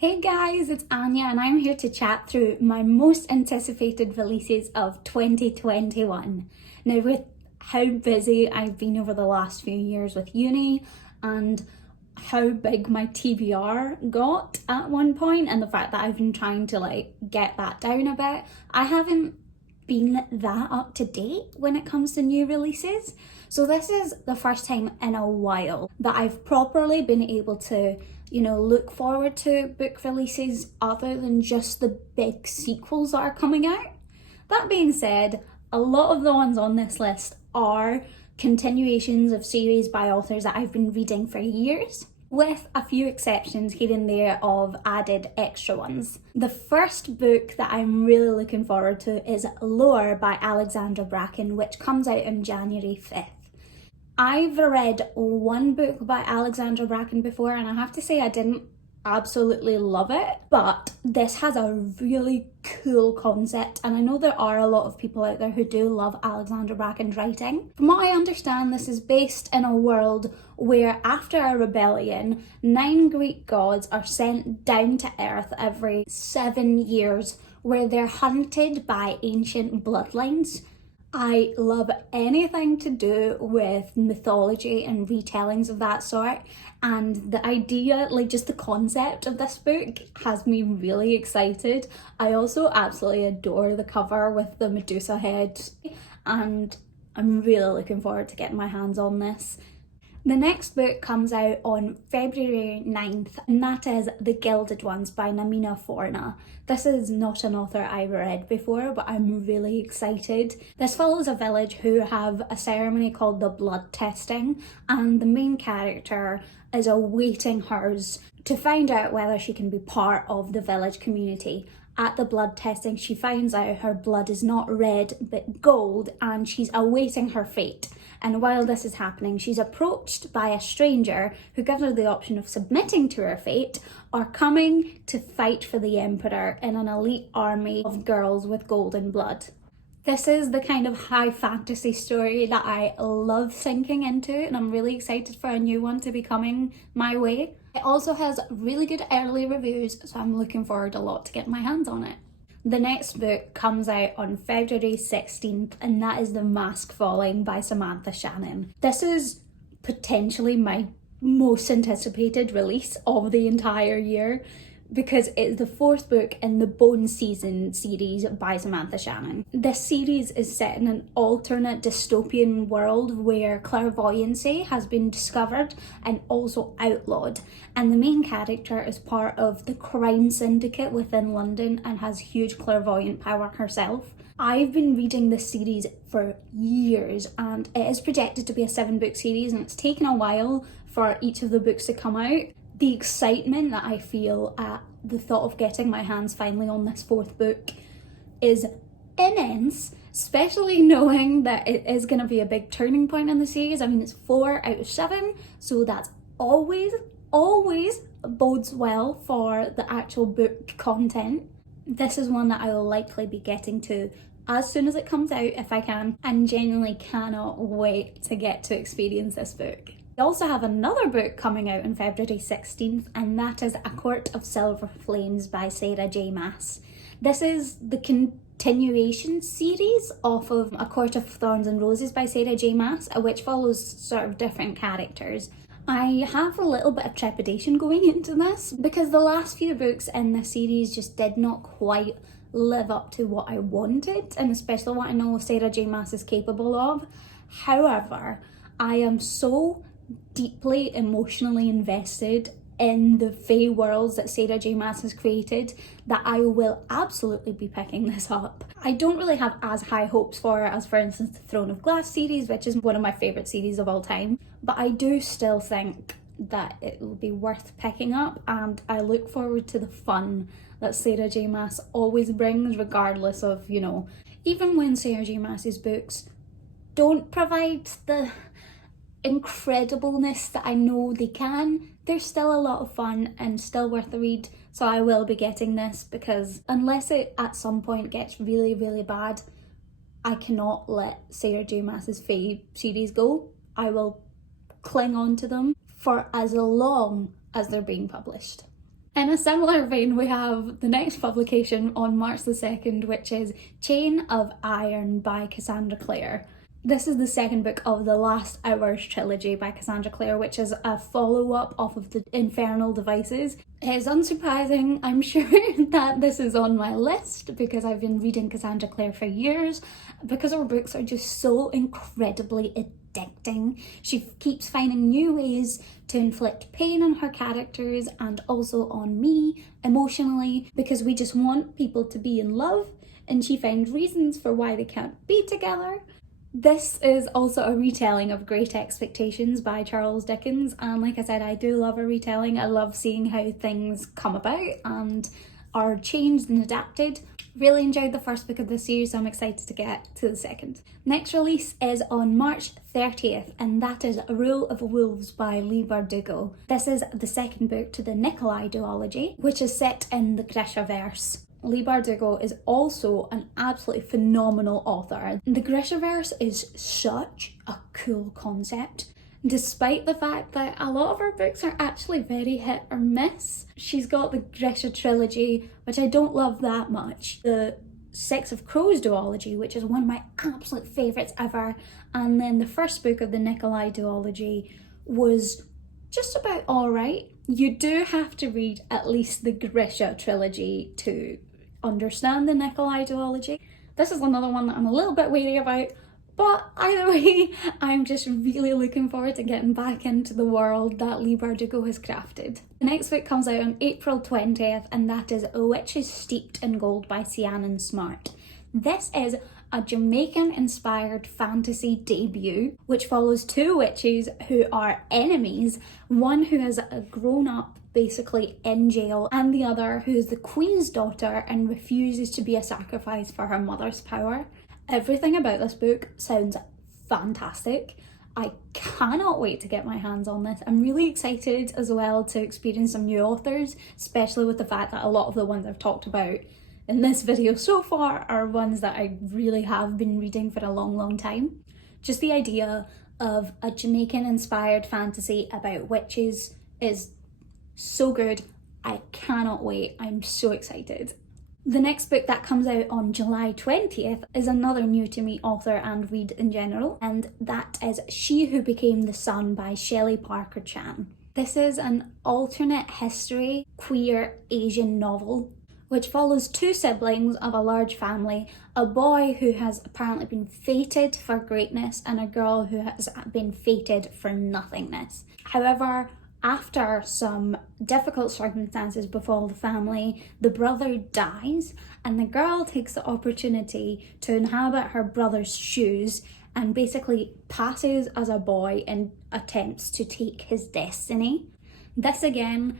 Hey guys, it's Anya and I'm here to chat through my most anticipated releases of 2021. Now, with how busy I've been over the last few years with uni and how big my TBR got at one point, and the fact that I've been trying to get that down a bit, I haven't been that up to date when it comes to new releases. So this is the first time in a while that I've properly been able to look forward to book releases other than just the big sequels that are coming out. That being said, a lot of the ones on this list are continuations of series by authors that I've been reading for years, with a few exceptions here and there of added extra ones. The first book that I'm really looking forward to is Lore by Alexandra Bracken, which comes out on January 5th. I've read one book by Alexandra Bracken before, and I have to say I didn't absolutely love it, but this has a really cool concept, and I know there are a lot of people out there who do love Alexandra Bracken's writing. From what I understand, this is based in a world where after a rebellion, 9 Greek gods are sent down to Earth every 7 years, where they're hunted by ancient bloodlines. I love anything to do with mythology and retellings of that sort, and the idea, just the concept of this book has me really excited. I also absolutely adore the cover with the Medusa head, and I'm really looking forward to getting my hands on this. The next book comes out on February 9th, and that is The Gilded Ones by Namina Forna. This is not an author I've read before, but I'm really excited. This follows a village who have a ceremony called the blood testing, and the main character is awaiting hers to find out whether she can be part of the village community. At the blood testing, she finds out her blood is not red but gold, and she's awaiting her fate. And while this is happening, she's approached by a stranger who gives her the option of submitting to her fate or coming to fight for the Emperor in an elite army of girls with golden blood. This is the kind of high fantasy story that I love sinking into, and I'm really excited for a new one to be coming my way. It also has really good early reviews, so I'm looking forward a lot to getting my hands on it. The next book comes out on February 16th, and that is The Mask Falling by Samantha Shannon. This is potentially my most anticipated release of the entire year, because it's the 4th book in the Bone Season series by Samantha Shannon. This series is set in an alternate dystopian world where clairvoyancy has been discovered and also outlawed, and the main character is part of the crime syndicate within London and has huge clairvoyant power herself. I've been reading this series for years, and it is projected to be a 7-book series, and it's taken a while for each of the books to come out. The excitement that I feel at the thought of getting my hands finally on this 4th book is immense, especially knowing that it is going to be a big turning point in the series. I mean, it's 4 out of 7, so that's always bodes well for the actual book content. This is one that I will likely be getting to as soon as it comes out if I can, and genuinely cannot wait to get to experience this book. We also have another book coming out on February 16th, and that is A Court of Silver Flames by Sarah J. Maas. This is the continuation series off of A Court of Thorns and Roses by Sarah J. Maas, which follows sort of different characters. I have a little bit of trepidation going into this because the last few books in this series just did not quite live up to what I wanted, and especially what I know Sarah J. Maas is capable of. However, I am so deeply emotionally invested in the fae worlds that Sarah J. Maas has created that I will absolutely be picking this up. I don't really have as high hopes for it as, for instance, the Throne of Glass series, which is one of my favourite series of all time, but I do still think that it will be worth picking up, and I look forward to the fun that Sarah J. Maas always brings, regardless of, even when Sarah J. Maas's books don't provide the incredibleness that I know they can, they're still a lot of fun and still worth the read. So I will be getting this, because unless it at some point gets really, really bad, I cannot let Sarah J. Maas's fae series go. I will cling on to them for as long as they're being published. In a similar vein, we have the next publication on March the 2nd, which is Chain of Iron by Cassandra Clare. This is the second book of the Last Hours trilogy by Cassandra Clare, which is a follow-up off of the Infernal Devices. It is unsurprising, I'm sure, that this is on my list because I've been reading Cassandra Clare for years, because her books are just so incredibly addicting. She keeps finding new ways to inflict pain on her characters and also on me emotionally, because we just want people to be in love, and she finds reasons for why they can't be together. This is also a retelling of Great Expectations by Charles Dickens, and like I said, I do love a retelling. I love seeing how things come about and are changed and adapted. Really enjoyed the first book of the series, so I'm excited to get to the second. Next release is on March 30th, and that is A Rule of Wolves by Leigh Bardugo. This is the second book to the Nikolai duology, which is set in the Grishaverse. Leigh Bardugo is also an absolutely phenomenal author. The Grishaverse is such a cool concept, despite the fact that a lot of her books are actually very hit or miss. She's got the Grisha trilogy, which I don't love that much. The Six of Crows duology, which is one of my absolute favourites ever. And then the first book of the Nikolai duology was just about alright. You do have to read at least the Grisha trilogy to understand the Nikolai duology. This is another one that I'm a little bit wary about, but either way, I'm just really looking forward to getting back into the world that Leigh Bardugo has crafted. The next book comes out on April 20th, and that is Witches Steeped in Gold by Ciaran Smart. This is a Jamaican-inspired fantasy debut, which follows two witches who are enemies, one who has grown up basically in jail, and the other who is the queen's daughter and refuses to be a sacrifice for her mother's power. Everything about this book sounds fantastic. I cannot wait to get my hands on this. I'm really excited as well to experience some new authors, especially with the fact that a lot of the ones I've talked about in this video so far are ones that I really have been reading for a long time. Just the idea of a Jamaican-inspired fantasy about witches is so good. I cannot wait. I'm so excited. The next book that comes out on July 20th is another new to me author and read in general, and that is She Who Became the Sun by Shelley Parker Chan. This is an alternate history queer Asian novel which follows two siblings of a large family, a boy who has apparently been fated for greatness and a girl who has been fated for nothingness. However, after some difficult circumstances befall the family, the brother dies and the girl takes the opportunity to inhabit her brother's shoes and basically passes as a boy and attempts to take his destiny. This again,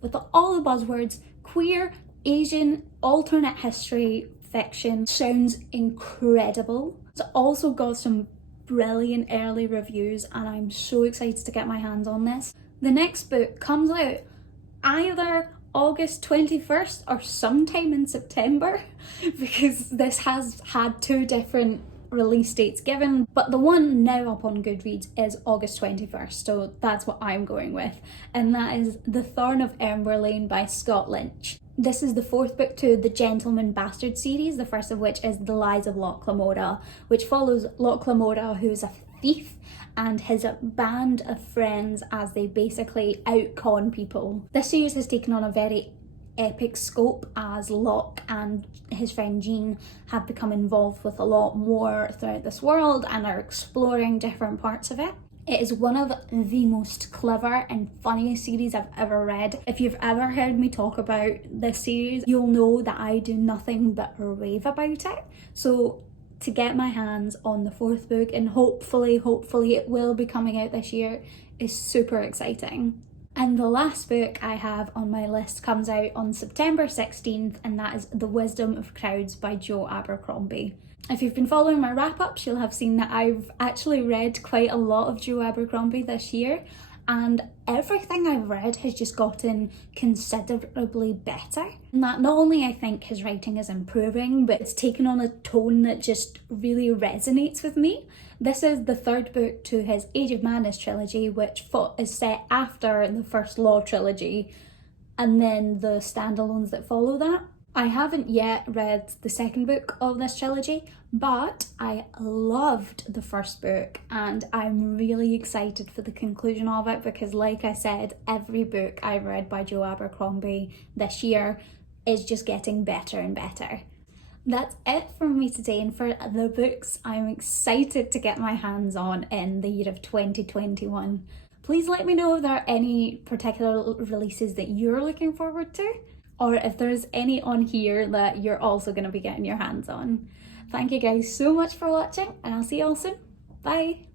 with all the buzzwords, queer, Asian, alternate history fiction, sounds incredible. It's also got some brilliant early reviews and I'm so excited to get my hands on this. The next book comes out either August 21st or sometime in September because this has had two different release dates given, but the one now up on Goodreads is August 21st, so that's what I'm going with, and that is The Thorn of Ember by Scott Lynch. This is the fourth book to the Gentleman Bastard series, the first of which is The Lies of Loch Lamora, which follows Loch Lamora, who is a thief, and his band of friends as they basically out-con people. This series has taken on a very epic scope as Locke and his friend Jean have become involved with a lot more throughout this world and are exploring different parts of it. It is one of the most clever and funniest series I've ever read. If you've ever heard me talk about this series, you'll know that I do nothing but rave about it. So to get my hands on the fourth book, and hopefully it will be coming out this year, is super exciting. And the last book I have on my list comes out on September 16th, and that is The Wisdom of Crowds by Jo Abercrombie. If you've been following my wrap-ups, you'll have seen that I've actually read quite a lot of Jo Abercrombie this year, and everything I've read has just gotten considerably better. And that not only I think his writing is improving, but it's taken on a tone that just really resonates with me. This is the third book to his Age of Madness trilogy, which is set after the first Law trilogy. and then the standalones that follow that. I haven't yet read the second book of this trilogy, but I loved the first book and I'm really excited for the conclusion of it because, like I said, every book I've read by Joe Abercrombie this year is just getting better and better. That's it from me today, and for the books I'm excited to get my hands on in the year of 2021. Please let me know if there are any particular releases that you're looking forward to, or if there's any on here that you're also going to be getting your hands on. Thank you guys so much for watching, and I'll see you all soon. Bye!